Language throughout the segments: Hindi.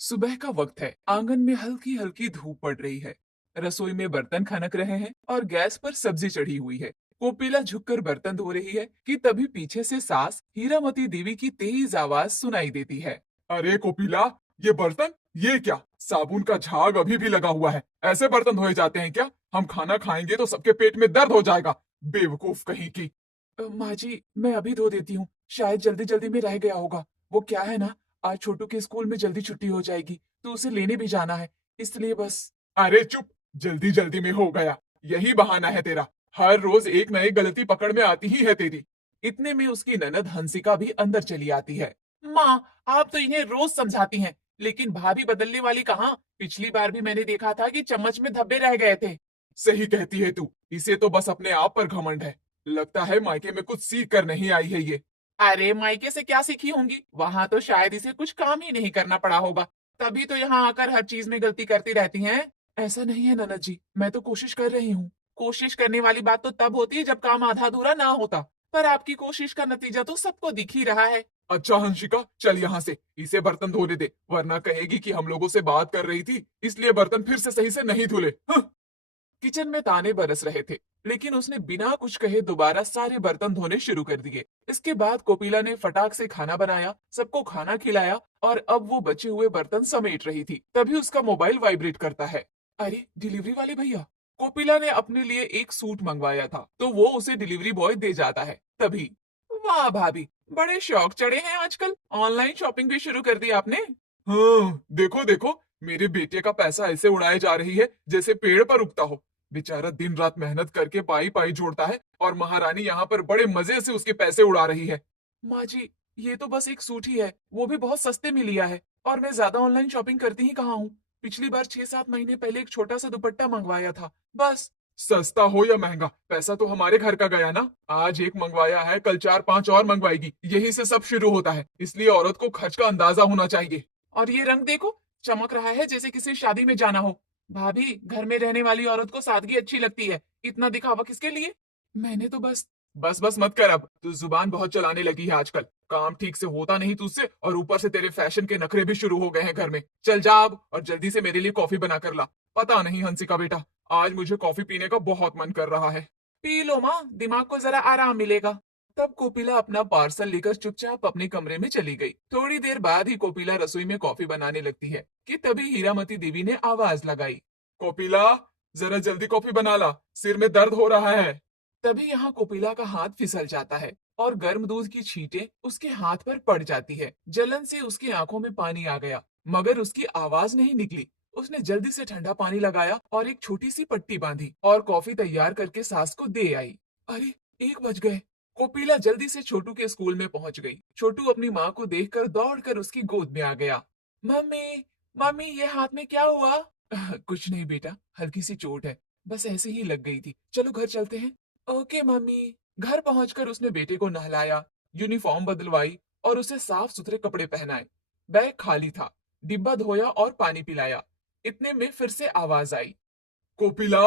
सुबह का वक्त है। आंगन में हल्की हल्की धूप पड़ रही है। रसोई में बर्तन खनक रहे हैं और गैस पर सब्जी चढ़ी हुई है। कोपिला झुककर बर्तन धो रही है कि तभी पीछे से सास हीरामती देवी की तेज आवाज सुनाई देती है। अरे कोपिला, ये बर्तन, ये क्या? साबुन का झाग अभी भी लगा हुआ है। ऐसे बर्तन धोए जाते हैं क्या? हम खाना खाएंगे तो सबके पेट में दर्द हो जाएगा। बेवकूफ कहीं की। माँ जी, मैं अभी धो देती हूँ। शायद जल्दी जल्दी में रह गया होगा। वो क्या है ना, आज छोटू के स्कूल में जल्दी छुट्टी हो जाएगी तो उसे लेने भी जाना है, इसलिए बस। अरे चुप। जल्दी जल्दी में हो गया। यही बहाना है तेरा। हर रोज एक न एक गलती पकड़ में आती ही है तेरी। इतने में उसकी ननद हंसिका भी अंदर चली आती है। माँ, आप तो इन्हें रोज समझाती हैं, लेकिन भाभी बदलने वाली कहाँ। पिछली बार भी मैंने देखा था कि चम्मच में धब्बे रह गए थे। सही कहती है तू। इसे तो बस अपने आप पर घमंड है। लगता है मायके में कुछ सीख कर नहीं आई है ये। अरे मायके से क्या सीखी होंगी, वहां तो शायद इसे कुछ काम ही नहीं करना पड़ा होगा, तभी तो यहाँ आकर हर चीज में गलती करती रहती हैं। ऐसा नहीं है ननद जी, मैं तो कोशिश कर रही हूँ। कोशिश करने वाली बात तो तब होती है जब काम आधा अधूरा ना होता। पर आपकी कोशिश का नतीजा तो सबको दिख ही रहा है। अच्छा हंसिका, चल यहाँ से इसे बर्तन धोने दे, वरना कहेगी कि हम लोगों से बात कर रही थी इसलिए बर्तन फिर से सही से नहीं धुले। किचन में ताने बरस रहे थे, लेकिन उसने बिना कुछ कहे दोबारा सारे बर्तन धोने शुरू कर दिए। इसके बाद कोपिला ने फटाक से खाना बनाया, सबको खाना खिलाया और अब वो बचे हुए बर्तन समेट रही थी। तभी उसका मोबाइल वाइब्रेट करता है। अरे, डिलीवरी वाले भैया। कोपिला ने अपने लिए एक सूट मंगवाया था तो वो उसे डिलीवरी बॉय दे जाता है। तभी, वाह भाभी, बड़े शौक चढ़े हैं आजकल। ऑनलाइन शॉपिंग भी शुरू कर दी आपने। हाँ, देखो देखो, मेरे बेटे का पैसा ऐसे उड़ाए जा रही है जैसे पेड़ पर उगता हो। बेचारा दिन रात मेहनत करके पाई पाई जोड़ता है और महारानी यहाँ पर बड़े मजे से उसके पैसे उड़ा रही है। माँ जी, ये तो बस एक सूट ही है, वो भी बहुत सस्ते में लिया है। और मैं ज्यादा ऑनलाइन शॉपिंग करती ही कहाँ हूँ। पिछली बार 6-7 महीने पहले एक छोटा सा दुपट्टा मंगवाया था, बस। सस्ता हो या महंगा, पैसा तो हमारे घर का गया ना। आज एक मंगवाया है, कल चार पांच और मंगवाएगी, यही से सब शुरू होता है। इसलिए औरत को खर्च का अंदाजा होना चाहिए। और ये रंग देखो, चमक रहा है जैसे किसी शादी में जाना हो। भाभी, घर में रहने वाली औरत को सादगी अच्छी लगती है, इतना दिखावा किसके लिए। मैंने तो बस। बस बस मत कर अब, तू जुबान बहुत चलाने लगी है आजकल। काम ठीक से होता नहीं तुझसे और ऊपर से तेरे फैशन के नखरे भी शुरू हो गए हैं घर में। चल जा अब और जल्दी से मेरे लिए कॉफी बना कर ला। पता नहीं हंसिका बेटा, आज मुझे कॉफी पीने का बहुत मन कर रहा है। पी लो माँ, दिमाग को जरा आराम मिलेगा। तब कोपिला अपना पार्सल लेकर चुपचाप अपने कमरे में चली गई। थोड़ी देर बाद ही कोपिला रसोई में कॉफी बनाने लगती है कि तभी हीरामती देवी ने आवाज लगाई। कोपिला, जरा जल्दी कॉफी बना ला, सिर में दर्द हो रहा है। तभी यहाँ कोपिला का हाथ फिसल जाता है और गर्म दूध की छींटें उसके हाथ पर पड़ जाती है। जलन से उसकी आंखों में पानी आ गया, मगर उसकी आवाज नहीं निकली। उसने जल्दी से ठंडा पानी लगाया और एक छोटी सी पट्टी बांधी और कॉफी तैयार करके सास को दे आई। अरे, 1 बज गए। कोपिला जल्दी से छोटू के स्कूल में पहुंच गई। छोटू अपनी माँ को देखकर दौड़कर उसकी गोद में आ गया। मम्मी, मम्मी, ये हाथ में क्या हुआ? कुछ नहीं बेटा, हल्की सी चोट है, बस ऐसे ही लग गई थी। चलो घर चलते हैं। Okay mummy. घर पहुंचकर उसने बेटे को नहलाया, यूनिफॉर्म बदलवाई और उसे साफ सुथरे कपड़े पहनाए। बैग खाली था, डिब्बा धोया और पानी पिलाया। इतने में फिर से आवाज आई। कोपिला,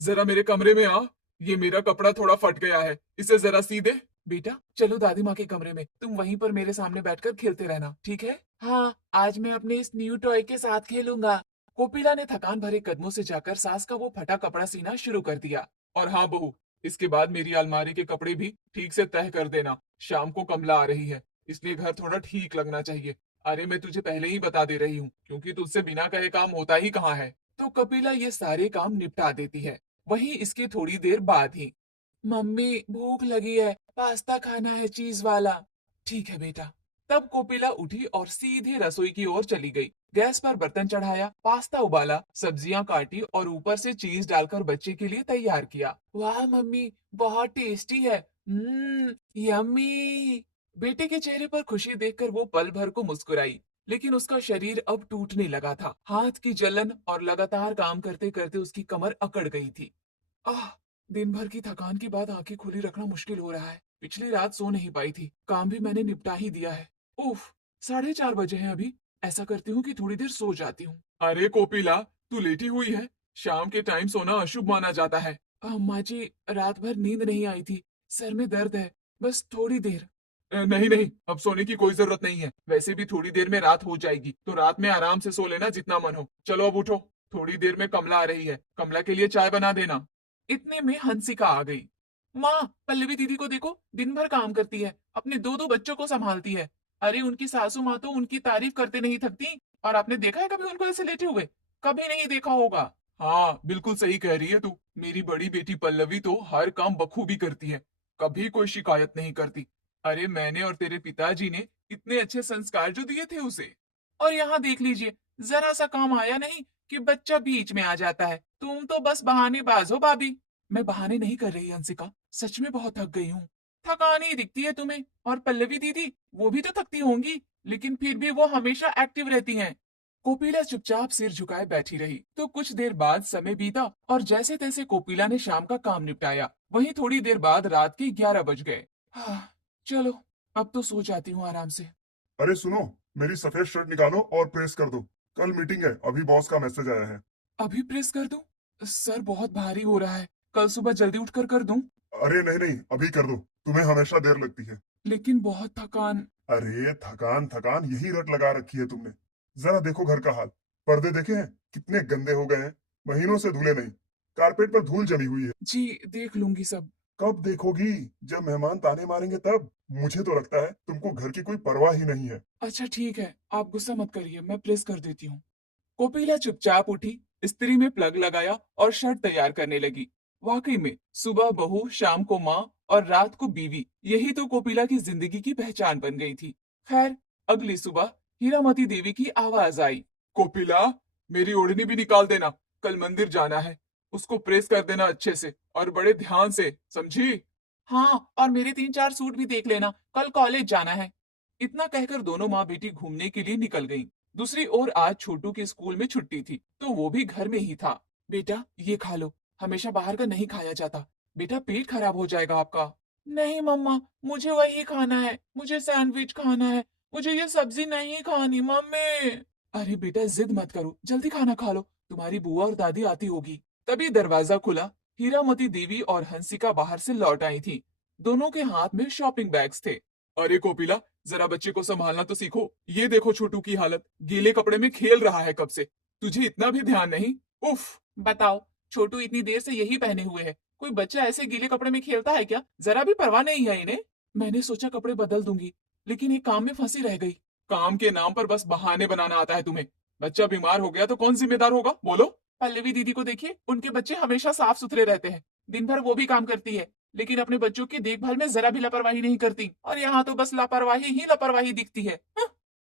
जरा मेरे कमरे में आ। ये मेरा कपड़ा थोड़ा फट गया है, इसे जरा सी दे। बेटा, चलो दादी माँ के कमरे में, तुम वहीं पर मेरे सामने बैठकर खेलते रहना, ठीक है? हाँ, आज मैं अपने इस न्यू टॉय के साथ खेलूंगा। कोपिला ने थकान भरे कदमों से जाकर सास का वो फटा कपड़ा सीना शुरू कर दिया। और हाँ बहू, इसके बाद मेरी अलमारी के कपड़े भी ठीक से तह कर देना। शाम को कमला आ रही है, इसलिए घर थोड़ा ठीक लगना चाहिए। अरे मैं तुझे पहले ही बता दे रही हूँ, क्योंकि तुझसे बिना कहे काम होता ही कहाँ है। तो कपिला ये सारे काम निपटा देती है। वहीं इसके थोड़ी देर बाद ही, मम्मी भूख लगी है, पास्ता खाना है चीज वाला। ठीक है बेटा। तब कोपिला उठी और सीधे रसोई की ओर चली गई। गैस पर बर्तन चढ़ाया, पास्ता उबाला, सब्जियां काटी और ऊपर से चीज डालकर बच्चे के लिए तैयार किया। वाह मम्मी, बहुत टेस्टी है। यम्मी। बेटे के चेहरे पर खुशी देखकर वो पल भर को मुस्कुराई, लेकिन उसका शरीर अब टूटने लगा था। हाथ की जलन और लगातार काम करते करते उसकी कमर अकड़ गई थी। आह! दिन भर की थकान के बाद आंखें खुली रखना मुश्किल हो रहा है। पिछली रात सो नहीं पाई थी, काम भी मैंने निपटा ही दिया है। उफ! 4:30 बजे हैं अभी। ऐसा करती हूँ कि थोड़ी देर सो जाती हूँ। अरे कोपिला, तू लेटी हुई है। शाम के टाइम सोना अशुभ माना जाता है। अम्मा जी, रात भर नींद नहीं आई थी, सर में दर्द है, बस थोड़ी देर। नहीं नहीं, अब सोने की कोई जरूरत नहीं है। वैसे भी थोड़ी देर में रात हो जाएगी, तो रात में आराम से सो लेना जितना मन हो। चलो अब उठो, थोड़ी देर में कमला आ रही है, कमला के लिए चाय बना देना। इतने में हंसिका आ गई। माँ, पल्लवी दीदी को देखो, दिन भर काम करती है, अपने दो दो बच्चों को संभालती है। अरे उनकी सासू माँ तो उनकी तारीफ करते नहीं थकती। और आपने देखा है कभी उनको ऐसे लेटे हुए? कभी नहीं देखा होगा। हाँ बिल्कुल सही कह रही है तू। मेरी बड़ी बेटी पल्लवी तो हर काम बखूबी करती है, कभी कोई शिकायत नहीं करती। अरे मैंने और तेरे पिताजी ने इतने अच्छे संस्कार जो दिए थे उसे। और यहाँ देख लीजिए, जरा सा काम आया नहीं कि बच्चा बीच में आ जाता है। तुम तो बस बहानेबाज हो भाभी। मैं बहाने नहीं कर रही हंसिका, सच में बहुत थक गई हूँ। थकान ही दिखती है तुम्हें। और पल्लवी दीदी, वो भी तो थकती होंगी, लेकिन फिर भी वो हमेशा एक्टिव रहती हैं। कोकिला चुपचाप सिर झुकाए बैठी रही। तो कुछ देर बाद समय बीता और जैसे तैसे कोकिला ने शाम का काम निपटाया। वहीं थोड़ी देर बाद रात के 11 बज गए। चलो, अब तो सो जाती हूँ आराम से। अरे सुनो, मेरी सफेद शर्ट निकालो और प्रेस कर दो। कल मीटिंग है, अभी बॉस का मैसेज आया है। अभी प्रेस कर दूं? सर बहुत भारी हो रहा है, कल सुबह जल्दी उठकर कर दूं? अरे नहीं नहीं, अभी कर दो, तुम्हें हमेशा देर लगती है। लेकिन बहुत थकान। अरे थकान थकान यही रट लगा रखी है तुमने। जरा देखो घर का हाल, पर्दे देखे हैं कितने गंदे हो गए हैं, महीनों से धुले नहीं। कारपेट पर धूल जमी हुई है। जी, देख लूंगी सब। कब देखोगी? जब मेहमान ताने मारेंगे तब। मुझे तो लगता है तुमको घर की कोई परवाह ही नहीं है। अच्छा ठीक है, आप गुस्सा मत करिए, मैं प्रेस कर देती हूँ। कोकिला चुपचाप उठी, इस्त्री में प्लग लगाया और शर्ट तैयार करने लगी। वाकई में सुबह बहू, शाम को माँ और रात को बीवी, यही तो कोकिला की जिंदगी की पहचान बन गई थी। खैर, अगली सुबह हीरामती देवी की आवाज आई। कोपिला, मेरी ओढ़नी भी निकाल देना, कल मंदिर जाना है। उसको प्रेस कर देना अच्छे से और बड़े ध्यान से, समझी? हाँ, और मेरे 3-4 सूट भी देख लेना, कल कॉलेज जाना है। इतना कहकर दोनों माँ बेटी घूमने के लिए निकल गईं। दूसरी ओर आज छोटू के स्कूल में छुट्टी थी, तो वो भी घर में ही था। बेटा, ये खा लो, हमेशा बाहर का नहीं खाया जाता। बेटा, पेट खराब हो जाएगा आपका। नहीं मम्मा, मुझे वही खाना है, मुझे सैंडविच खाना है, मुझे ये सब्जी नहीं खानी मम्मी। अरे बेटा, जिद मत करो, जल्दी खाना खा लो, तुम्हारी बुआ और दादी आती होगी। तभी दरवाजा खुला। हीरामती देवी और हंसिका बाहर से लौट आई थी। दोनों के हाथ में शॉपिंग बैग्स थे। अरे कोपिला, जरा बच्चे को संभालना तो सीखो। ये देखो छोटू की हालत, गीले कपड़े में खेल रहा है कब से। तुझे इतना भी ध्यान नहीं? उफ। बताओ, छोटू इतनी देर से यही पहने हुए है, कोई बच्चा ऐसे गीले कपड़े में खेलता है क्या? जरा भी परवाह नहीं है इन्हें। मैंने सोचा कपड़े बदल दूंगी, लेकिन एक काम में फंसी रह गई। काम के नाम पर बस बहाने बनाना आता है तुम्हें। बच्चा बीमार हो गया तो कौन जिम्मेदार होगा, बोलो? पल्लवी दीदी को देखिए, उनके बच्चे हमेशा साफ सुथरे रहते हैं। दिन भर वो भी काम करती है, लेकिन अपने बच्चों की देखभाल में जरा भी लापरवाही नहीं करती। और यहाँ तो बस लापरवाही ही लापरवाही दिखती है।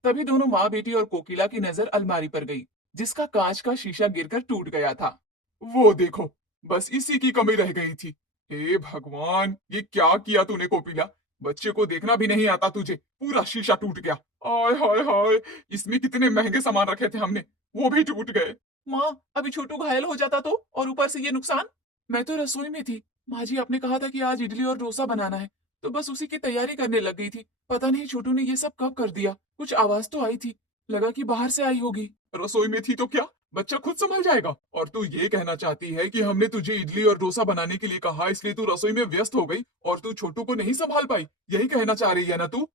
तभी दोनों माँ बेटी और कोकिला की नजर अलमारी पर गई, जिसका कांच का शीशा गिरकर टूट गया था। वो देखो, बस इसी की कमी रह गई थी। हे भगवान, ये क्या किया तूने कोपिला? बच्चे को देखना भी नहीं आता तुझे, पूरा शीशा टूट गया। आय हाय हाय, इसमें कितने महंगे सामान रखे थे हमने, वो भी टूट गए। माँ, अभी छोटू घायल हो जाता तो, और ऊपर से ये नुकसान। मैं तो रसोई में थी, माँ जी आपने कहा था कि आज इडली और डोसा बनाना है, तो बस उसी की तैयारी करने लग गई थी। पता नहीं छोटू ने ये सब कब कर दिया। कुछ आवाज तो आई थी, लगा कि बाहर से आई होगी। रसोई में थी तो क्या, बच्चा खुद संभल जाएगा। और तू ये कहना चाहती है कि हमने तुझे इडली और डोसा बनाने के लिए कहा, इसलिए तू रसोई में व्यस्त हो गई और तू छोटू को नहीं संभाल पाई, यही कहना चाह रही है ना तू?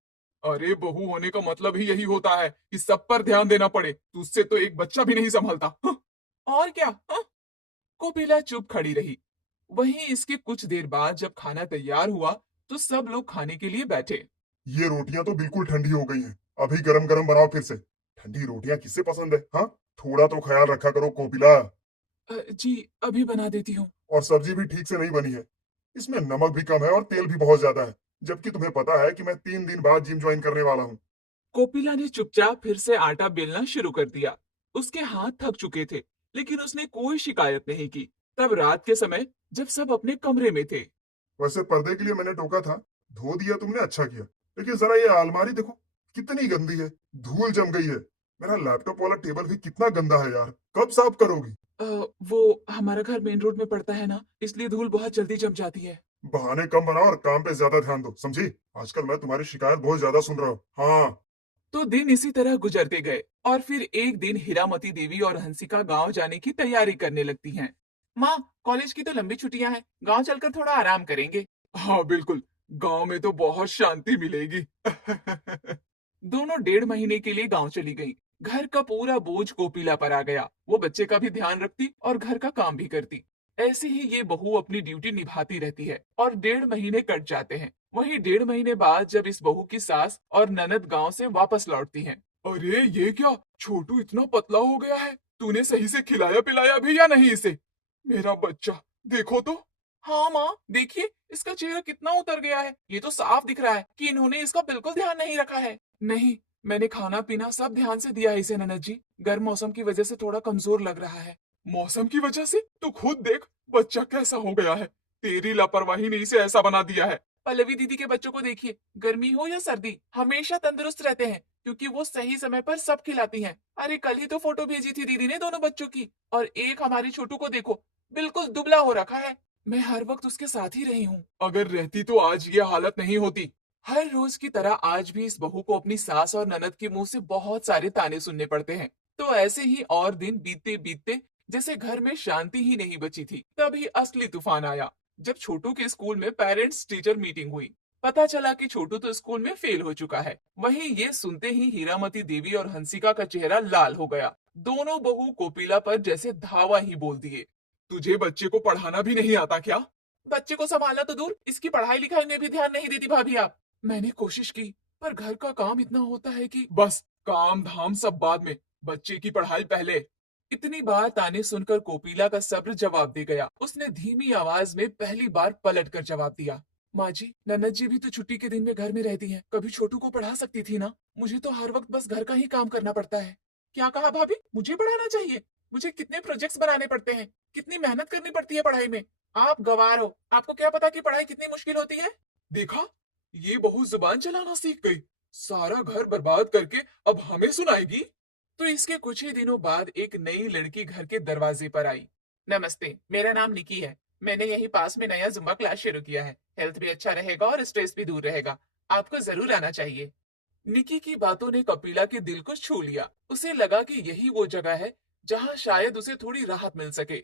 अरे बहू होने का मतलब ही यही होता है कि सब पर ध्यान देना पड़े। तुझसे तो एक बच्चा भी नहीं संभलता। और क्या? कोकिला चुप खड़ी रही। वहीं इसके कुछ देर बाद जब खाना तैयार हुआ, तो सब लोग खाने के लिए बैठे। ये रोटियां तो बिल्कुल ठंडी हो गई हैं। अभी गरम गरम बनाओ फिर से। ठंडी रोटियां किसे पसंद है? हाँ, थोड़ा तो ख्याल रखा करो कोपिला। जी, अभी बना देती हूँ। और सब्जी भी ठीक से नहीं बनी है, इसमें नमक भी कम है और तेल भी बहुत ज्यादा है, जबकि तुम्हें पता है कि मैं 3 दिन बाद जिम ज्वाइन करने वाला हूँ। कोपिला ने चुपचाप फिर से आटा बेलना शुरू कर दिया। उसके हाथ थक चुके थे, लेकिन उसने कोई शिकायत नहीं की। तब रात के समय जब सब अपने कमरे में थे। वैसे पर्दे के लिए मैंने टोका था, धो दिया तुमने, अच्छा किया। लेकिन जरा ये अलमारी देखो, कितनी गंदी है, धूल जम गई है। मेरा लैपटॉप वाला टेबल भी कितना गंदा है यार, कब साफ करोगी? वो हमारा घर मेन रोड में पड़ता है ना, इसलिए धूल बहुत जल्दी जम जाती है। बहाने कम बनाओ और काम पे ज्यादा ध्यान दो, समझी? आजकल मैं तुम्हारी शिकायत बहुत ज्यादा सुन रहा हूँ। हाँ। तो दिन इसी तरह गुजरते गए और फिर एक दिन हीरामती देवी और हंसिका गांव जाने की तैयारी करने लगती हैं। माँ, कॉलेज की तो लंबी छुट्टियां हैं, गांव चलकर थोड़ा आराम करेंगे। हाँ बिल्कुल, गांव में तो बहुत शांति मिलेगी। दोनों 1.5 महीने के लिए गांव चली गईं। घर का पूरा बोझ कोकिला पर आ गया। वो बच्चे का भी ध्यान रखती और घर का काम भी करती। ऐसे ही ये बहू अपनी ड्यूटी निभाती रहती है और 1.5 महीने कट जाते हैं। वहीं 1.5 महीने बाद जब इस बहू की सास और ननद गांव से वापस लौटती हैं। अरे ये क्या, छोटू इतना पतला हो गया है। तूने सही से खिलाया पिलाया भी या नहीं इसे? मेरा बच्चा, देखो तो। हाँ माँ, देखिए इसका चेहरा कितना उतर गया है। ये तो साफ दिख रहा है कि इन्होंने इसका बिल्कुल ध्यान नहीं रखा है। नहीं, मैंने खाना पीना सब ध्यान से दिया है इसे ननद जी। गर्म मौसम की वजह से थोड़ा कमजोर लग रहा है। मौसम की वजह से? तू खुद देख बच्चा कैसा हो गया है। तेरी लापरवाही ने इसे ऐसा बना दिया है। पल्लवी दीदी के बच्चों को देखिए, गर्मी हो या सर्दी हमेशा तंदुरुस्त रहते हैं क्योंकि वो सही समय पर सब खिलाती हैं। अरे कल ही तो फोटो भेजी थी दीदी ने दोनों बच्चों की, और एक हमारी छोटू को देखो, बिल्कुल दुबला हो रखा है। मैं हर वक्त उसके साथ ही रही हूँ। अगर रहती तो आज ये हालत नहीं होती। हर रोज की तरह आज भी इस बहू को अपनी सास और ननद के मुंह से बहुत सारे ताने सुनने पड़ते हैं। तो ऐसे ही और दिन बीतते बीतते जैसे घर में शांति ही नहीं बची थी, तभी असली तूफान आया जब छोटू के स्कूल में पेरेंट्स टीचर मीटिंग हुई। पता चला कि छोटू तो स्कूल में फेल हो चुका है। वहीं ये सुनते ही हीरामती देवी और हंसिका का चेहरा लाल हो गया। दोनों बहू कोपिला पर जैसे धावा ही बोल दिए। तुझे बच्चे को पढ़ाना भी नहीं आता क्या? बच्चे को संभालना तो दूर, इसकी पढ़ाई लिखाई में भी ध्यान नहीं देती भाभी आप। मैंने कोशिश की, पर घर का काम इतना होता है कि बस काम धाम सब बाद में, बच्चे की पढ़ाई पहले। इतनी बार ताने सुनकर कोकिला का सब्र जवाब दे गया। उसने धीमी आवाज में पहली बार पलट कर जवाब दिया। माँ जी, ननद जी भी तो छुट्टी के दिन में घर में रहती हैं। कभी छोटू को पढ़ा सकती थी ना। मुझे तो हर वक्त बस घर का ही काम करना पड़ता है। क्या कहा भाभी? मुझे पढ़ाना चाहिए? मुझे कितने प्रोजेक्ट्स बनाने पड़ते हैं, कितनी मेहनत करनी पड़ती है पढ़ाई में। आप गवार हो, आपको क्या पता कि पढ़ाई कितनी मुश्किल होती है। देखा, ये बहू जुबान चलाना सीख गई। सारा घर बर्बाद करके अब हमें सुनाएगी। तो इसके कुछ ही दिनों बाद एक नई लड़की घर के दरवाजे पर आई। नमस्ते, मेरा नाम निकी है। मैंने यहीं पास में नया जुम्बा क्लास शुरू किया है। हेल्थ भी अच्छा रहेगा और स्ट्रेस भी दूर रहेगा। आपको जरूर आना चाहिए। निकी की बातों ने कपिला के दिल को छू लिया। उसे लगा कि यही वो जगह है जहां शायद उसे थोड़ी राहत मिल सके।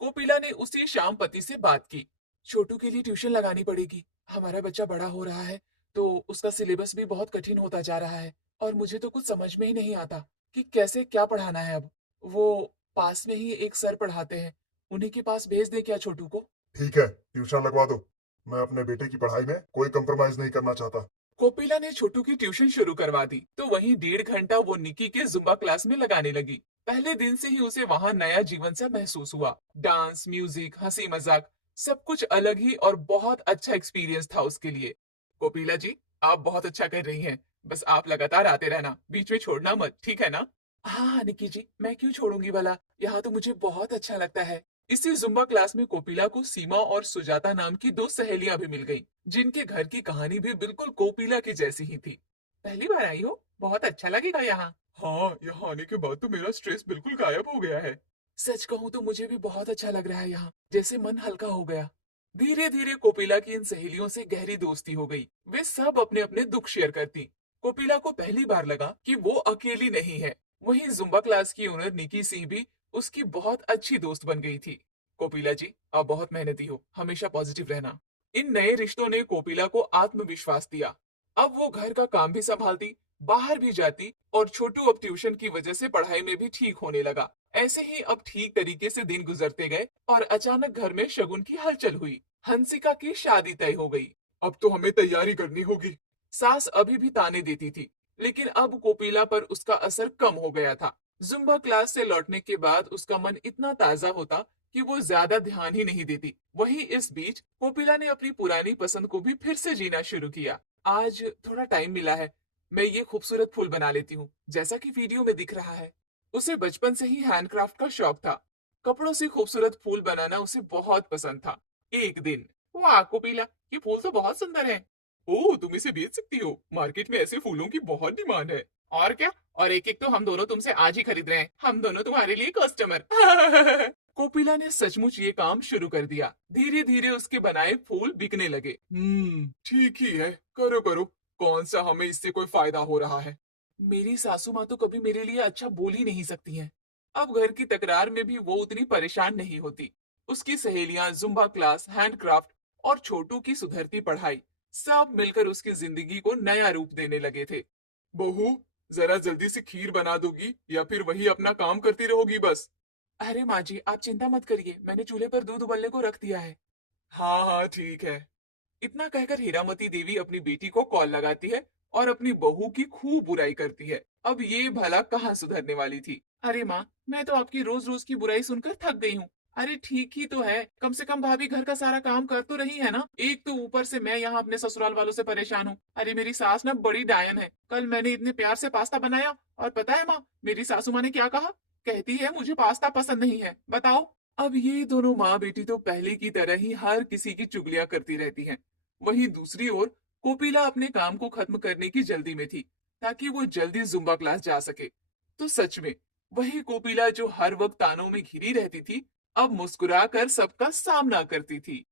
कोपिला ने उसी शाम पति से बात की। छोटू के लिए ट्यूशन लगानी पड़ेगी। हमारा बच्चा बड़ा हो रहा है तो उसका सिलेबस भी बहुत कठिन होता जा रहा है, और मुझे तो कुछ समझ में ही नहीं आता कि कैसे क्या पढ़ाना है अब। वो पास में ही एक सर पढ़ाते हैं, उन्हीं के पास भेज दे क्या छोटू को? ठीक है, ट्यूशन लगवा दो। मैं अपने बेटे की पढ़ाई में कोई कंप्रोमाइज नहीं करना चाहता। कोपिला ने छोटू की ट्यूशन शुरू करवा दी तो वहीं 1.5 घंटा वो निकी के जुम्बा क्लास में लगाने लगी। पहले दिन से ही उसे वहां नया जीवन सा महसूस हुआ। डांस, म्यूजिक, हंसी मजाक, सब कुछ अलग ही और बहुत अच्छा एक्सपीरियंस था उसके लिए। कोपिला जी, आप बहुत अच्छा कर रही हैं। बस आप लगातार आते रहना, बीच में छोड़ना मत, ठीक है ना? हाँ हाँ निकी जी, मैं क्यों छोड़ूंगी भला। यहाँ तो मुझे बहुत अच्छा लगता है। इसी जुम्बा क्लास में कोपिला को सीमा और सुजाता नाम की 2 सहेलियां भी मिल गईं, जिनके घर की कहानी भी बिल्कुल कोपिला की जैसी ही थी। पहली बार आई हो, बहुत अच्छा लगेगा यहाँ। हाँ, यहाँ आने के बाद तो मेरा स्ट्रेस बिल्कुल गायब हो गया है। सच कहूँ तो मुझे भी बहुत अच्छा लग रहा है यहाँ, जैसे मन हल्का हो गया। धीरे धीरे कोपिला की इन सहेलियों से गहरी दोस्ती हो गई। वे सब अपने अपने दुख शेयर करती। कोपिला को पहली बार लगा कि वो अकेली नहीं है। वहीं जुम्बा क्लास की ओनर निकी सिंह भी उसकी बहुत अच्छी दोस्त बन गई थी। कोपिला जी, आप बहुत मेहनती हो, हमेशा पॉजिटिव रहना। इन नए रिश्तों ने कोपिला को आत्मविश्वास दिया। अब वो घर का काम भी संभालती, बाहर भी जाती, और छोटू अब ट्यूशन की वजह से पढ़ाई में भी ठीक होने लगा। ऐसे ही अब ठीक तरीके से दिन गुजरते गए और अचानक घर में शगुन की हलचल हुई। हंसिका की शादी तय हो गई। अब तो हमें तैयारी करनी होगी। सास अभी भी ताने देती थी, लेकिन अब कोपिला पर उसका असर कम हो गया था। जुम्बा क्लास से लौटने के बाद उसका मन इतना ताजा होता कि वो ज्यादा ध्यान ही नहीं देती। वहीं इस बीच कोपिला ने अपनी पुरानी पसंद को भी फिर से जीना शुरू किया। आज थोड़ा टाइम मिला है, मैं ये खूबसूरत फूल बना लेती हूँ, जैसा कि वीडियो में दिख रहा है। उसे बचपन से ही हैंडक्राफ्ट का शौक था। कपड़ों से खूबसूरत फूल बनाना उसे बहुत पसंद था। एक दिन, वाह कोपिला, ये फूल तो बहुत सुंदर है। ओह, तुम इसे बेच सकती हो। मार्केट में ऐसे फूलों की बहुत डिमांड है। और क्या, और एक एक तो हम दोनों तुमसे आज ही खरीद रहे हैं। हम दोनों तुम्हारे लिए कस्टमर। कोपिला ने सचमुच ये काम शुरू कर दिया। धीरे धीरे उसके बनाए फूल बिकने लगे। ठीक ही है, करो करो। कौन सा हमें इससे कोई फायदा हो रहा है? मेरी सासू माँ तो कभी मेरे लिए अच्छा बोल ही नहीं सकती हैं। अब घर की तकरार में भी वो उतनी परेशान नहीं होती। उसकी सहेलियां, जुम्बा क्लास, हैंडक्राफ्ट और छोटू की सुधरती पढ़ाई सब मिलकर उसकी जिंदगी को नया रूप देने लगे थे। बहू, जरा जल्दी से खीर बना दोगी या फिर वही अपना काम करती रहोगी बस? अरे माँ जी, आप चिंता मत करिए, मैंने चूल्हे पर दूध उबलने को रख दिया है। हाँ हाँ ठीक है। इतना कहकर हीरामती देवी अपनी बेटी को कॉल लगाती है और अपनी बहू की खूब बुराई करती है। अब ये भला कहाँ सुधरने वाली थी। अरे माँ, मैं तो आपकी रोज रोज की बुराई सुनकर थक गई हूँ। अरे ठीक ही तो है, कम से कम भाभी घर का सारा काम कर तो रही है ना। एक तो ऊपर से मैं यहाँ अपने ससुराल वालों से परेशान हूँ। अरे मेरी सास ना बड़ी डायन है। कल मैंने इतने प्यार से पास्ता बनाया और पता है माँ, मेरी सासू माँ ने क्या कहा? कहती है मुझे पास्ता पसंद नहीं है। बताओ। अब ये दोनों माँ बेटी तो पहले की तरह ही हर किसी की चुगलियां करती रहती हैं। वहीं दूसरी ओर कोपिला अपने काम को खत्म करने की जल्दी में थी ताकि वो जल्दी जुम्बा क्लास जा सके। तो सच में वही कोपिला जो हर वक्त तानों में घिरी रहती थी, अब मुस्कुराकर सबका सामना करती थी।